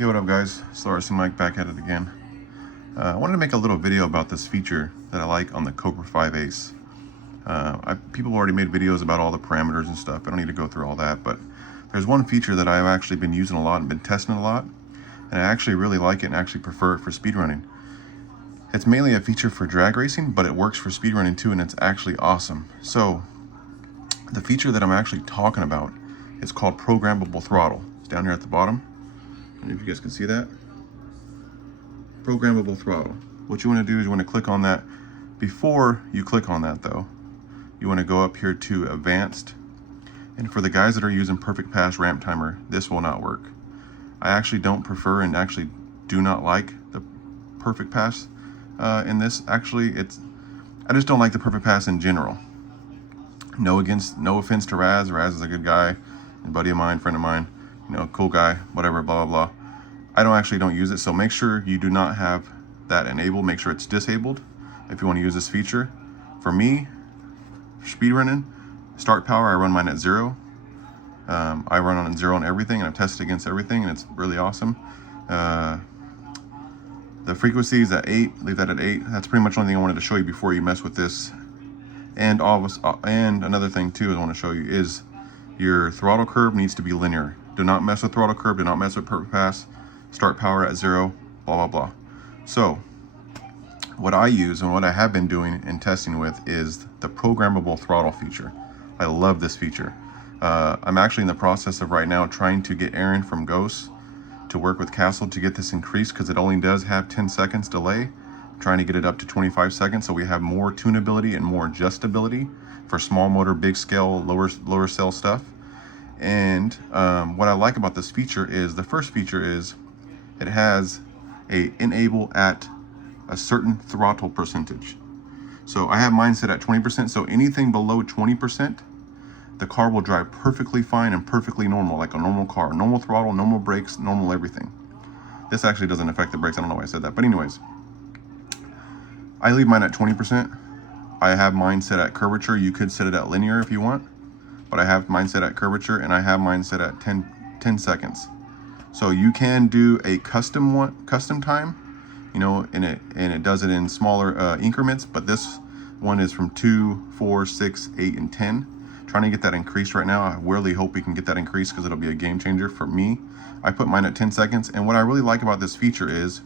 Yo, what up guys? It's Mike back at it again. I wanted to make a little video about this feature that I like on the Cobra 5 Ace. People already made videos about all the parameters and stuff. I don't need to go through all that, but there's one feature that I've actually been using a lot and been testing a lot, and I actually really like it and actually prefer it for speedrunning. It's mainly a feature for drag racing, but it works for speedrunning too, and it's actually awesome. So the feature that I'm actually talking about is called Programmable Throttle. It's down here at the bottom. I don't know if you guys can see that. Programmable Throttle. What you want to do is you want to click on that. Before you click on that though, you want to go up here to Advanced. And for the guys that are using Perfect Pass Ramp Timer, this will not work. I actually don't prefer and actually do not like the Perfect Pass in this. Actually, I just don't like the Perfect Pass in general. No offense to Raz. Raz is a good guy, a buddy of mine, friend of mine, you know, cool guy, whatever, blah, blah, blah. I don't use it, so make sure you do not have that enabled. Make sure it's disabled if you want to use this feature. For me, speedrunning, start power, I run mine at 0. I run on 0 on everything, and I've tested against everything, and it's really awesome. The frequency is at 8, leave that at 8. That's pretty much the only thing I wanted to show you before you mess with this. And another thing too I want to show you is your throttle curve needs to be linear. Do not mess with throttle curve, do not mess with Perfect Pass, start power at 0, blah, blah, blah. So what I use and what I have been doing and testing with is the Programmable Throttle feature. I love this feature. I'm actually in the process of right now trying to get Aaron from Ghost to work with Castle to get this increased, because it only does have 10 seconds delay. I'm trying to get it up to 25 seconds so we have more tunability and more adjustability for small motor, big scale, lower cell stuff. And what I like about this feature is, the first feature is it has a enable at a certain throttle percentage. So I have mine set at 20%, so anything below 20%, the car will drive perfectly fine and perfectly normal, like a normal car. Normal throttle, normal brakes, normal everything. This actually doesn't affect the brakes, I don't know why I said that, but anyways. I leave mine at 20%. I have mine set at curvature. You could set it at linear if you want, but I have mine set at curvature, and I have mine set at 10 seconds. So you can do a custom time, you know, and it does it in smaller increments, but this one is from 2, 4, 6, 8, and 10. Trying to get that increased right now. I really hope we can get that increased because it'll be a game changer for me. I put mine at 10 seconds, and what I really like about this feature is,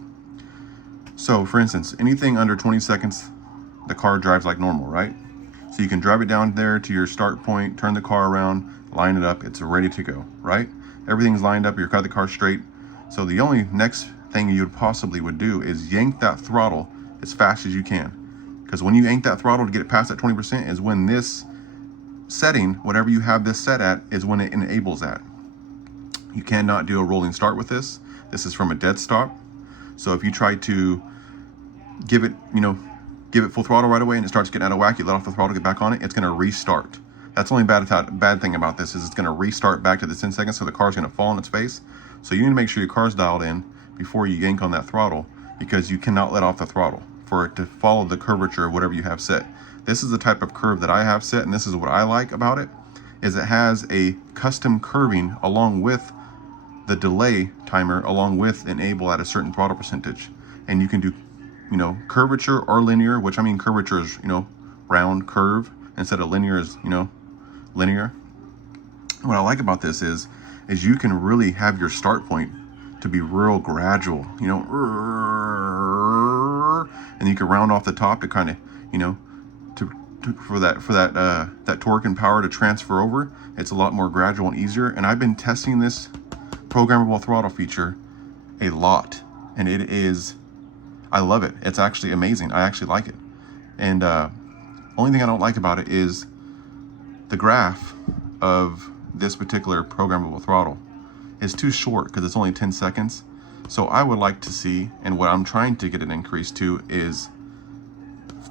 so for instance, anything under 20 seconds, the car drives like normal, right? So you can drive it down there to your start point, turn the car around, line it up, it's ready to go, right? Everything's lined up, you've got the car straight. So the only next thing you possibly would do is yank that throttle as fast as you can. Because when you yank that throttle to get it past that 20% is when this setting, whatever you have this set at, is when it enables that. You cannot do a rolling start with this. This is from a dead stop. So if you try to give it full throttle right away and it starts getting out of whack, you let off the throttle, get back on it, it's going to restart. That's the only bad thing about this, is it's going to restart back to the 10 seconds, so the car's going to fall on its face. So you need to make sure your car's dialed in before you yank on that throttle, because you cannot let off the throttle for it to follow the curvature of whatever you have set. This is the type of curve that I have set, and this is what I like about it, is it has a custom curving along with the delay timer, along with enable at a certain throttle percentage. And you can do, you know, curvature or linear, which I mean curvature is, you know, round curve, instead of linear is, you know, linear. What I like about this is you can really have your start point to be real gradual, you know, and you can round off the top to kind of, you know, for that torque and power to transfer over. It's a lot more gradual and easier. And I've been testing this Programmable Throttle feature a lot, and I love it. It's actually amazing. I actually like it. And only thing I don't like about it is the graph of this particular Programmable Throttle is too short, because it's only 10 seconds. So I would like to see, and what I'm trying to get it increased to, is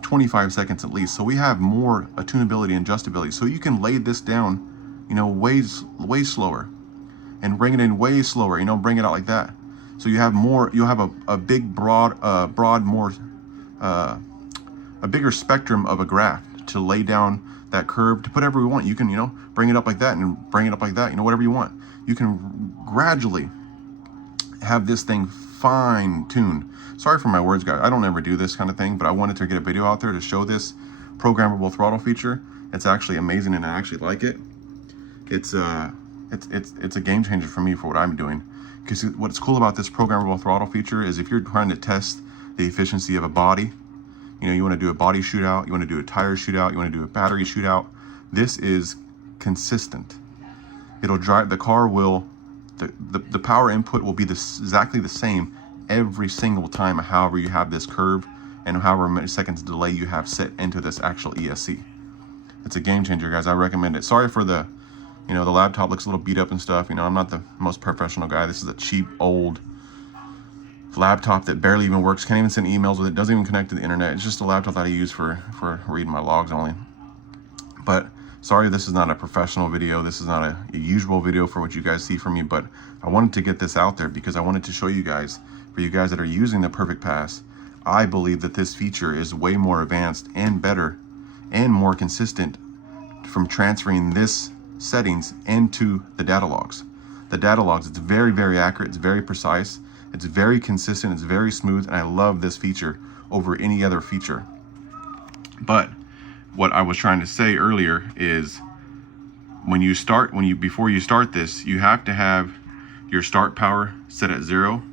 25 seconds at least, so we have more tunability and adjustability, so you can lay this down, you know, way slower, and bring it in way slower, you know, bring it out like that. So you have more, you'll have a big broad more a bigger spectrum of a graph to lay down that curve, to put whatever we want. You can, you know, bring it up like that and bring it up like that, you know, whatever you want. You can gradually have this thing fine-tuned. Sorry for my words, guys. I don't ever do this kind of thing, but I wanted to get a video out there to show this programmable throttle feature. It's actually amazing, and I actually like it. It's a game changer for me for what I'm doing. Because what's cool about this programmable throttle feature is if you're trying to test the efficiency of a body, you know, you want to do a body shootout, you want to do a tire shootout, you want to do a battery shootout, this is consistent. It'll drive, the car will, the power input will be exactly the same every single time, however you have this curve and however many seconds delay you have set into this actual ESC. It's a game changer, guys. I recommend it. Sorry for the, you know, the laptop looks a little beat up and stuff. You know, I'm not the most professional guy. This is a cheap, old laptop that barely even works. Can't even send emails with it. Doesn't even connect to the internet. It's just a laptop that I use for reading my logs only. But sorry, this is not a professional video. This is not a usual video for what you guys see from me. But I wanted to get this out there because I wanted to show you guys, for you guys that are using the Perfect Pass, I believe that this feature is way more advanced and better and more consistent from transferring this settings into the data logs. The data logs, it's very, very accurate, it's very precise, it's very consistent, it's very smooth, and I love this feature over any other feature. But what I was trying to say earlier is before you start this, you have to have your start power set at 0.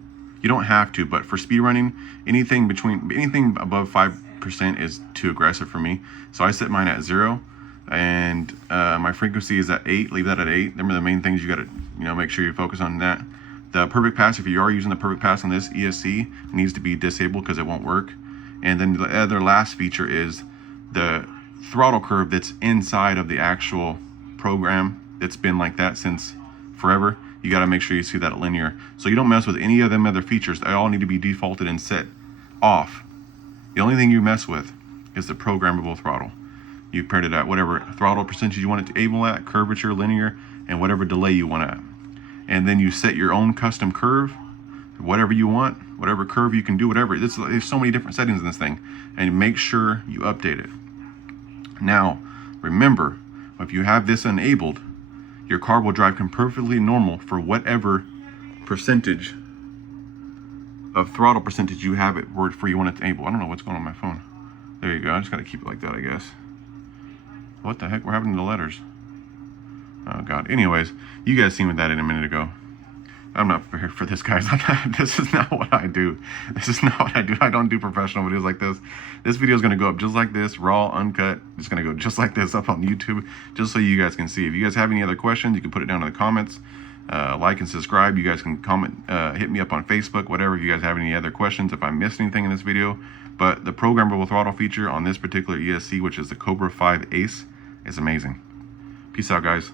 You don't have to, but for speed running, anything above 5% is too aggressive for me. So I set mine at 0. And my frequency is at 8. Leave that at 8. Them are the main things you got to, you know, make sure you focus on that. The Perfect Pass, if you are using the Perfect Pass on this ESC, it needs to be disabled because it won't work. And then the other last feature is the throttle curve that's inside of the actual program. It's been like that since forever. You got to make sure you see that linear, so you don't mess with any of them other features. They all need to be defaulted and set off. The only thing you mess with is the programmable throttle. You paired it at whatever throttle percentage you want it to able at, curvature, linear, and whatever delay you want at. And then you set your own custom curve, whatever you want, whatever curve you can do, whatever. There's so many different settings in this thing, and make sure you update it. Now, remember, if you have this enabled, your car will drive perfectly normal for whatever percentage of throttle percentage you have it for you want it to enable. I don't know what's going on my phone. There you go. I just got to keep it like that, I guess. What the heck? We're having the letters. Oh, God. Anyways, you guys seen that in a minute ago. I'm not prepared for this, guys. This is not what I do. This is not what I do. I don't do professional videos like this. This video is going to go up just like this, raw, uncut. It's going to go just like this up on YouTube, just so you guys can see. If you guys have any other questions, you can put it down in the comments. Like and subscribe. You guys can comment, hit me up on Facebook, whatever, if you guys have any other questions, if I missed anything in this video. But the programmable throttle feature on this particular ESC, which is the Cobra 5 Ace, is amazing. Peace out, guys.